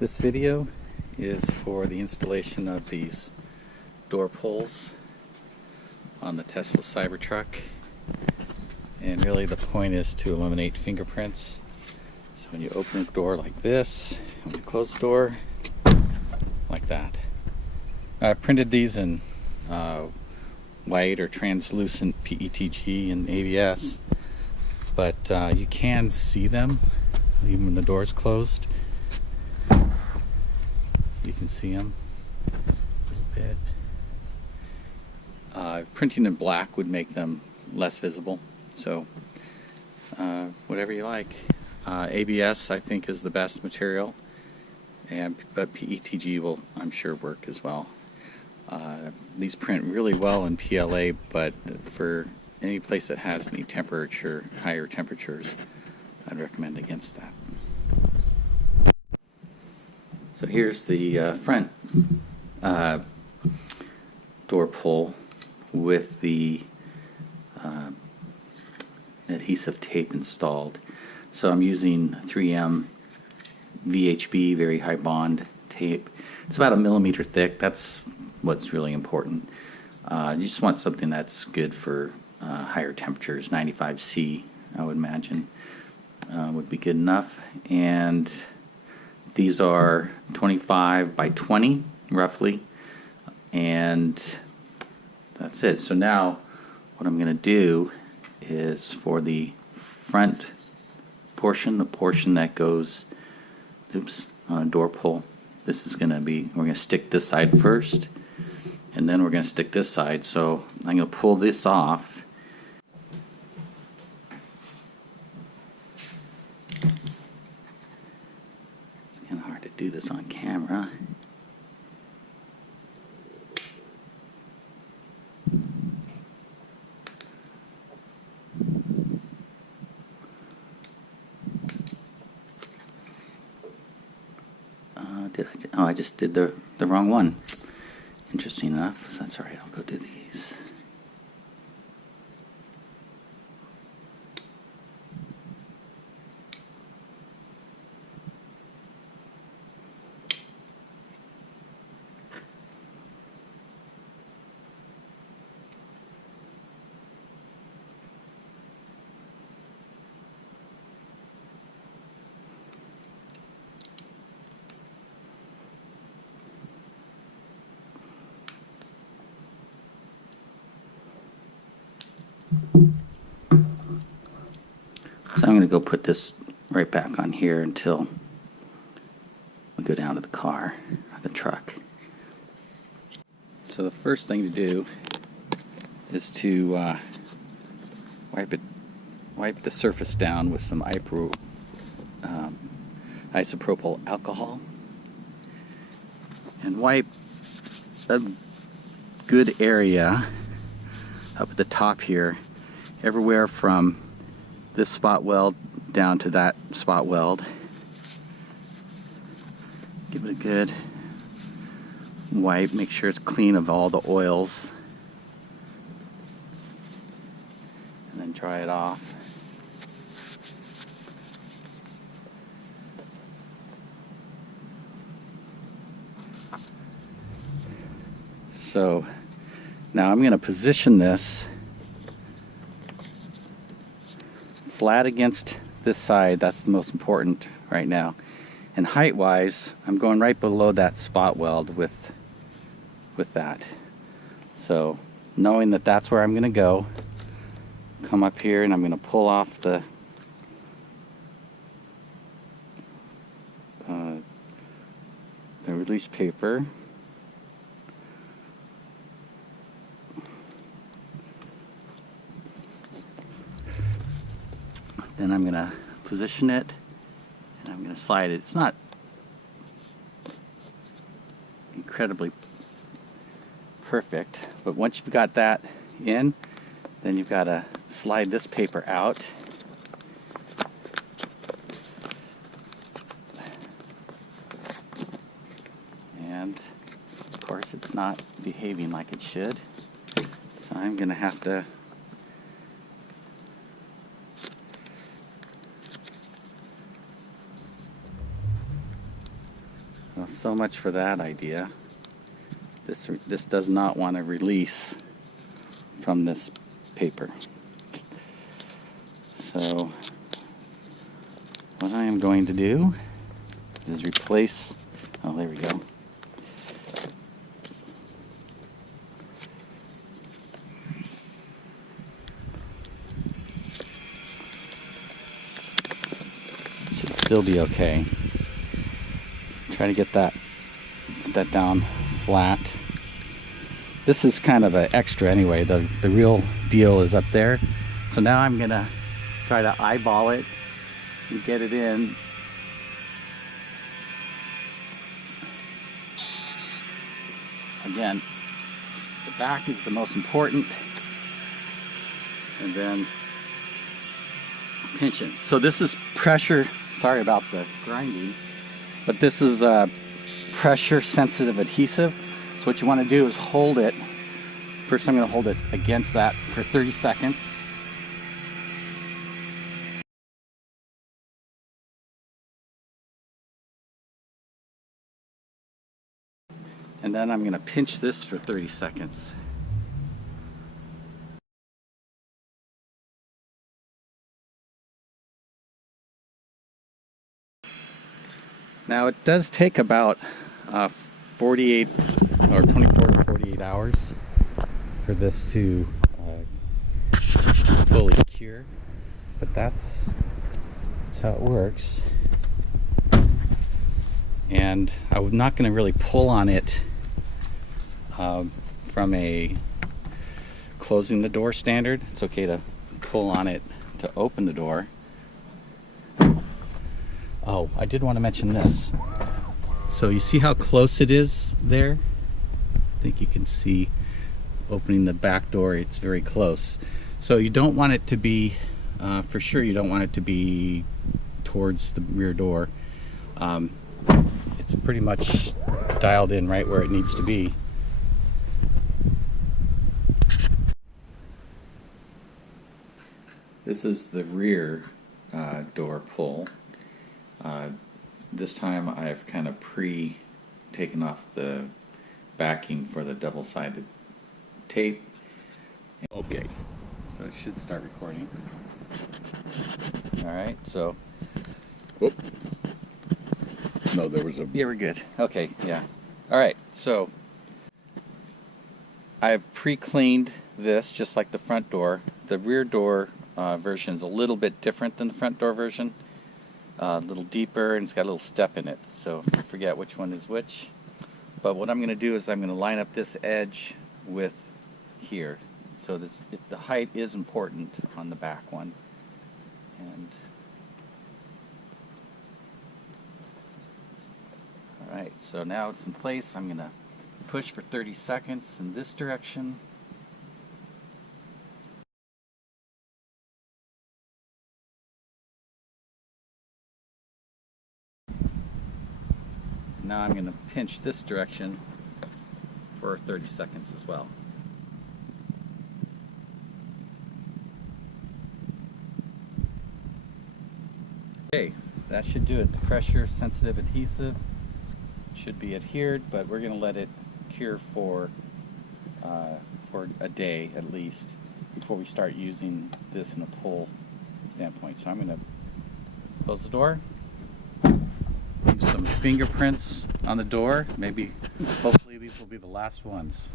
This video is for the installation of these door pulls on the Tesla Cybertruck, and really the point is to eliminate fingerprints. So when you open the door like this, when you close the door like that. I printed these in white or translucent PETG and ABS, but you can see them even when the door is closed. You can see them a little bit. Printing in black would make them less visible, so whatever you like. ABS I think is the best material, but PETG will, I'm sure, work as well. These print really well in PLA, but for any place that has any temperature, higher temperatures, I'd recommend against that. So here's the front door pull with the adhesive tape installed. So I'm using 3M VHB, very high bond tape. It's about 1 millimeter thick. That's what's really important. You just want something that's good for higher temperatures. 95°C, I would imagine, would be good enough. And these are 25 by 20 roughly, and that's it. So now what I'm going to do is, for the front portion, the portion that goes on a door pull, this is going to be, we're going to stick this side first, and then we're going to stick this side. So I'm going to pull this off. It's kind of hard to do this on camera. I just did the wrong one. Interesting enough. That's alright, I'll go do these. So I'm going to go put this right back on here until we go down to the car, or the truck. So the first thing to do is to wipe the surface down with some isopropyl alcohol, and wipe a good area up at the top here, everywhere from this spot weld down to that spot weld. Give it a good wipe, make sure it's clean of all the oils, and then dry it off. So now I'm going to position this flat against this side. That's the most important right now. And height wise, I'm going right below that spot weld with that. So knowing that that's where I'm going to go, come up here and I'm going to pull off the release paper. Then I'm going to position it, and I'm going to slide it. It's not incredibly perfect, but once you've got that in, then you've got to slide this paper out. And of course it's not behaving like it should, so I'm going to have to Well, so much for that idea. This does not want to release from this paper. So what I am going to do is replace, oh, there we go. Should still be okay. Try to get that down flat. This is kind of an extra anyway. The real deal is up there. So now I'm gonna try to eyeball it and get it in. Again, the back is the most important, and then pinch it. So this is pressure, sorry about the grinding, but this is pressure sensitive adhesive. So what you want to do is hold it. First I'm going to hold it against that for 30 seconds. And then I'm going to pinch this for 30 seconds. Now it does take about 48 or 24 to 48 hours for this to fully cure, but that's how it works. And I'm not going to really pull on it from a closing the door standard. It's okay to pull on it to open the door. Oh, I did want to mention this. So you see how close it is there? I think you can see opening the back door, it's very close. So you don't want it to be, for sure you don't want it to be towards the rear door. It's pretty much dialed in right where it needs to be. This is the rear door pull. This time I've kind of taken off the backing for the double-sided tape. Okay. So it should start recording. Alright, so... Whoop. No, there was a... Yeah, we're good. Okay, yeah. Alright, so I've pre-cleaned this just like the front door. The rear door version is a little bit different than the front door version. A little deeper, and it's got a little step in it. So I forget which one is which. But what I'm going to do is I'm going to line up this edge with here. So the height is important on the back one. And alright, so now it's in place. I'm going to push for 30 seconds in this direction. Now I'm going to pinch this direction for 30 seconds as well. Okay, that should do it. The pressure sensitive adhesive should be adhered, but we're going to let it cure for a day at least before we start using this in a pull standpoint. So I'm going to close the door. Leave some fingerprints on the door. Maybe, hopefully these will be the last ones.